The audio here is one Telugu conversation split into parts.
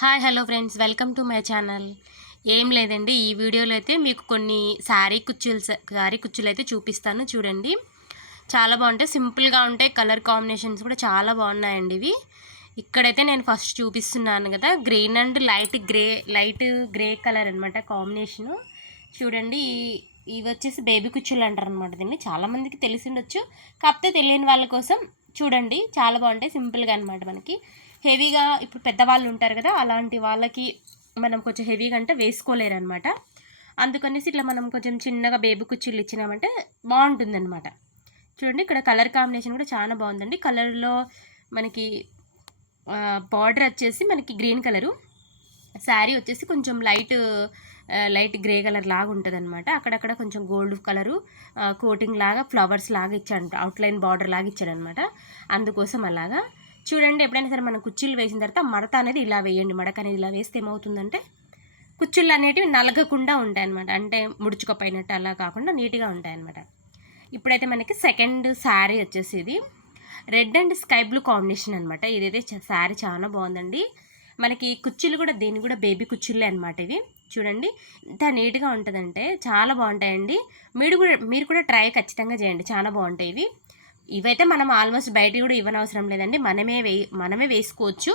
Hi hello friends, welcome to my channel. ఏం లేదండి, ఈ వీడియోలో అయితే మీకు కొన్ని శారీ కుచ్చులు అయితే చూపిస్తాను. చూడండి, చాలా బాగుంటాయి, సింపుల్గా ఉంటాయి. కలర్ కాంబినేషన్స్ కూడా చాలా బాగున్నాయండి ఇవి. ఇక్కడైతే నేను ఫస్ట్ చూపిస్తున్నాను కదా, green and light grey colour అనమాట కాంబినేషను. చూడండి, ఇవి వచ్చేసి బేబీ కుచ్చులు అంటారు అనమాట. దీన్ని చాలామందికి తెలిసి ఉండొచ్చు, కాకపోతే తెలియని వాళ్ళ కోసం చూడండి, చాలా బాగుంటాయి, సింపుల్గా అనమాట. మనకి హెవీగా ఇప్పుడు పెద్దవాళ్ళు ఉంటారు కదా, అలాంటి వాళ్ళకి మనం కొంచెం హెవీగా అంటే వేసుకోలేరు అనమాట. అందుకనేసి ఇట్లా మనం కొంచెం చిన్నగా బేబీ కుచ్చిళ్ళు ఇచ్చినామంటే బాగుంటుందన్నమాట. చూడండి, ఇక్కడ కలర్ కాంబినేషన్ కూడా చాలా బాగుందండి. కలర్లో మనకి బార్డర్ వచ్చేసి మనకి గ్రీన్ కలరు, శారీ వచ్చేసి కొంచెం లైట్ గ్రే కలర్ లాగా ఉంటుంది అనమాట. అక్కడక్కడ కొంచెం గోల్డ్ కలరు కోటింగ్ లాగా ఫ్లవర్స్ లాగా ఇచ్చాడు, అవుట్లైన్ బార్డర్ లాగా ఇచ్చాడు అనమాట. అందుకోసం అలాగా చూడండి. ఎప్పుడైనా సరే మనం కుచ్చిళ్ళు వేసిన తర్వాత మడత అనేది ఇలా వేయండి. మడక అనేది ఇలా వేస్తే ఏమవుతుందంటే కుచ్చిళ్ళు అనేటివి నలగకుండా ఉంటాయన్నమాట. అంటే ముడుచుకోపోయినట్టు అలా కాకుండా నీట్గా ఉంటాయన్నమాట. ఇప్పుడైతే మనకి సెకండ్ శారీ వచ్చేసి ఇది red and sky blue combination అనమాట. ఇదైతే శారీ చాలా బాగుందండి. మనకి కుచ్చిళ్ళు కూడా దీన్ని కూడా బేబీ కుచ్చిళ్ళే అనమాట. ఇవి చూడండి, ఎంత నీట్గా ఉంటుందంటే చాలా బాగుంటాయండి. మీరు కూడా ట్రై ఖచ్చితంగా చేయండి, చాలా బాగుంటాయి ఇవి. ఇవైతే మనం ఆల్మోస్ట్ బయట కూడా ఇవ్వనవసరం లేదండి, మనమే వేసుకోవచ్చు.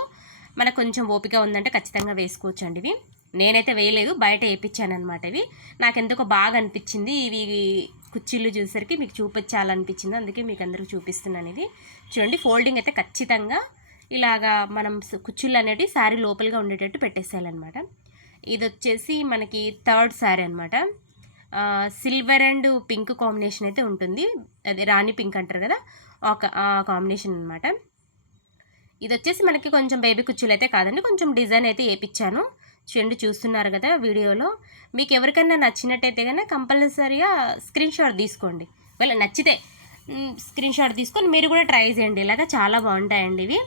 మనకు కొంచెం ఓపిక ఉందంటే ఖచ్చితంగా వేసుకోవచ్చు అండి. ఇవి నేనైతే వేయలేదు, బయట వేయించాను అనమాట. ఇవి నాకు ఎందుకో బాగా అనిపించింది. ఇవి కుచ్చిళ్ళు చూసేసరికి మీకు చూపించాలనిపించింది, అందుకే మీకు అందరికి చూపిస్తున్నాను. ఇది చూడండి, ఫోల్డింగ్ అయితే ఖచ్చితంగా ఇలాగా మనం కుచ్చిళ్ళు అనేవి శారీ లోపలిగా ఉండేటట్టు పెట్టేసేయాలన్నమాట. ఇది వచ్చేసి మనకి థర్డ్ శారీ అనమాట. సిల్వర్ అండ్ పింక్ కాంబినేషన్ అయితే ఉంటుంది, అదే రాణి పింక్ అంటారు కదా, ఆ కాంబినేషన్ అనమాట. ఇది వచ్చేసి మనకి కొంచెం బేబీ కుచ్చులు అయితే కాదండి, కొంచెం డిజైన్ అయితే వేయించాను. చూడండి, చూస్తున్నారు కదా వీడియోలో. మీకు ఎవరికైనా నచ్చినట్టయితే కనుక కంపల్సరీగా స్క్రీన్ షాట్ తీసుకోండి. ఒకవేళ నచ్చితే స్క్రీన్ షాట్ తీసుకొని మీరు కూడా ట్రై చేయండి. ఇలాగా చాలా బాగుంటాయండి ఇవి.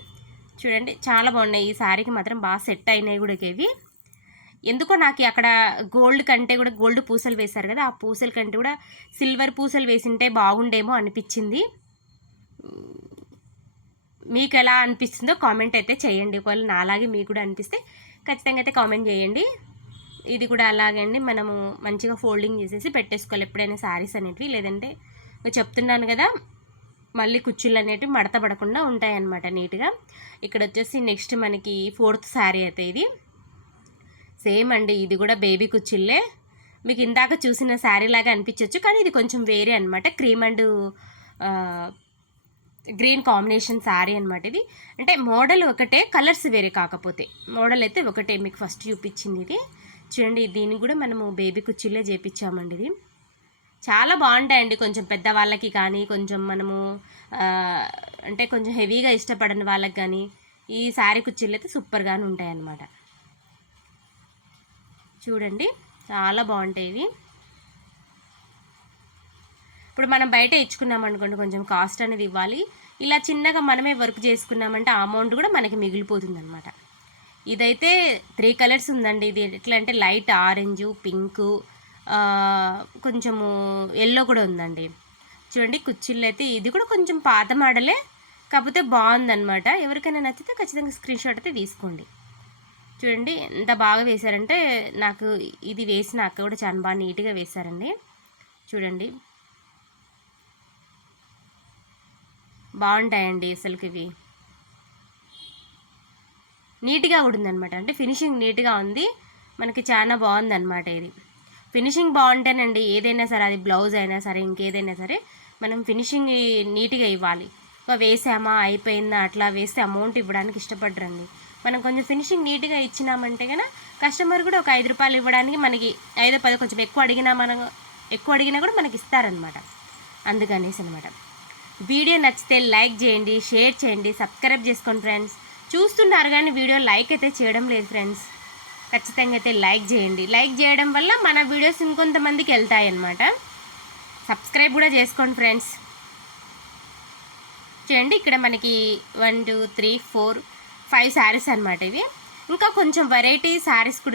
చూడండి, చాలా బాగున్నాయి. ఈ శారీకి మాత్రం బాగా సెట్ అయినాయి కూడా ఇవి. ఎందుకో నాకు అక్కడ గోల్డ్ కంటే కూడా గోల్డ్ పూసలు వేశారు కదా, ఆ పూసల కంటే కూడా సిల్వర్ పూసలు వేసింటే బాగుండేమో అనిపించింది. మీకు ఎలా అనిపిస్తుందో కామెంట్ అయితే చేయండి. ఒకవేళ నాలాగే మీకు కూడా అనిపిస్తే ఖచ్చితంగా అయితే కామెంట్ చేయండి. ఇది కూడా అలాగే అండి, మనము మంచిగా ఫోల్డింగ్ చేసేసి పెట్టేసుకోవాలి ఎప్పుడైనా శారీస్ అనేటివి. లేదంటే చెప్తున్నాను కదా, మళ్ళీ కుచ్చిళ్ళు అనేటివి మడత పడకుండా ఉంటాయన్నమాట నీట్గా. ఇక్కడ వచ్చేసి నెక్స్ట్ మనకి ఫోర్త్ శారీ అయితే ఇది సేమ్ అండి. ఇది కూడా బేబీ కుచ్చిళ్ళే. మీకు ఇందాక చూసిన శారీ లాగా అనిపించవచ్చు, కానీ ఇది కొంచెం వేరే అనమాట. Cream and green combination sari అనమాట ఇది. అంటే మోడల్ ఒకటే, కలర్స్ వేరే, కాకపోతే మోడల్ అయితే ఒకటే. మీకు ఫస్ట్ చూపించింది ఇది చూడండి. దీన్ని కూడా మనము బేబీ కుచ్చిళ్ళే చేపించామండి. ఇది చాలా బాగుంటాయండి. కొంచెం పెద్దవాళ్ళకి కానీ, కొంచెం మనము అంటే కొంచెం హెవీగా ఇష్టపడని వాళ్ళకి కానీ ఈ శారీ కుచ్చిళ్ళు అయితే సూపర్గానే ఉంటాయన్నమాట. చూడండి, చాలా బాగుంటాయి ఇవి. ఇప్పుడు మనం బయట ఇచ్చుకున్నామనుకోండి, కొంచెం కాస్ట్ అనేది ఇవ్వాలి. ఇలా చిన్నగా మనమే వర్క్ చేసుకున్నామంటే ఆ అమౌంట్ కూడా మనకి మిగిలిపోతుంది అనమాట. ఇదైతే 3 కలర్స్ ఉందండి. ఇది ఎట్లా అంటే లైట్ ఆరెంజు, పింకు, కొంచెము ఎల్లో కూడా ఉందండి. చూడండి, కుచ్చిళ్ళు అయితే ఇది కూడా కొంచెం పాత మోడలే, కాకపోతే బాగుందన్నమాట. ఎవరికైనా నచ్చితే ఖచ్చితంగా స్క్రీన్ షాట్ అయితే తీసుకోండి. చూడండి, ఎంత బాగా వేశారంటే, నాకు ఇది వేసిన అక్క కూడా చాలా బాగా నీట్గా వేశారండి. చూడండి, బాగుంటాయండి అసలుకి ఇవి. నీట్గా కూడా ఉందన్నమాట, అంటే ఫినిషింగ్ నీట్గా ఉంది. మనకి చాలా బాగుందన్నమాట. ఇది ఫినిషింగ్ బాగుంటేనండి ఏదైనా సరే, అది బ్లౌజ్ అయినా సరే ఇంకేదైనా సరే, మనం ఫినిషింగ్ నీట్గా ఇవ్వాలి. వేసామా అయిపోయిందా అట్లా వేస్తే అమౌంట్ ఇవ్వడానికి ఇష్టపడరండి. మనం కొంచెం ఫినిషింగ్ నీట్గా ఇచ్చినామంటే కనుక కస్టమర్ కూడా ఒక 5 రూపాయలు ఇవ్వడానికి, మనకి 5-10 కొంచెం ఎక్కువ అడిగినా కూడా మనకి ఇస్తారనమాట. అందుకనేసి అనమాట. వీడియో నచ్చితే లైక్ చేయండి, షేర్ చేయండి, సబ్స్క్రైబ్ చేసుకోండి ఫ్రెండ్స్. చూస్తున్నారు కానీ వీడియో లైక్ అయితే చేయడం లేదు ఫ్రెండ్స్. ఖచ్చితంగా అయితే లైక్ చేయండి. లైక్ చేయడం వల్ల మన వీడియోస్ ఇంకొంతమందికి వెళ్తాయి అన్నమాట. సబ్స్క్రైబ్ కూడా చేసుకోండి ఫ్రెండ్స్. చూడండి, ఇక్కడ మనకి 1 2 3 4 5 శారీస్ అనమాట ఇవి. ఇంకా కొంచెం వెరైటీ శారీస్ కూడా